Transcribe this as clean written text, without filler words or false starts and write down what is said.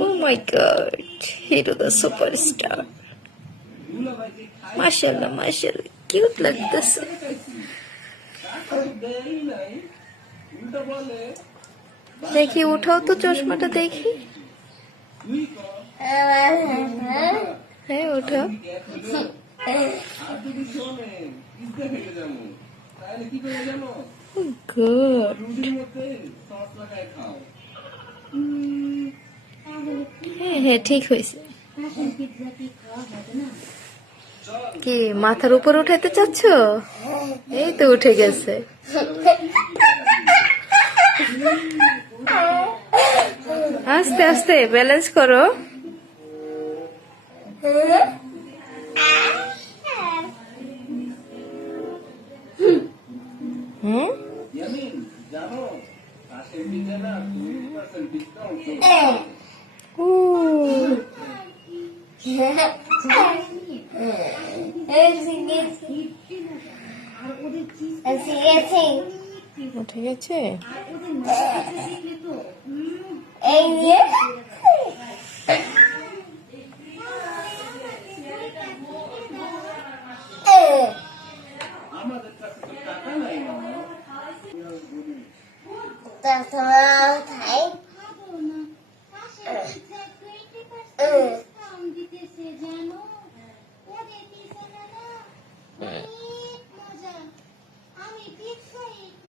Oh my god, Hero the superstar. Mashallah, mashallah, cute লাগতেছে। দেখি উঠাও তো চশমাটা দেখি। হ্যাঁ উঠাও। গুড। হ্যাঁ হ্যাঁ ঠিক হয়েছে। কি মাথার উপর উঠাইতে চাচ্ছ? এই তো উঠে গেছে। আস্তে আস্তে ব্যালেন্স করো। হুম উঠে গেছে।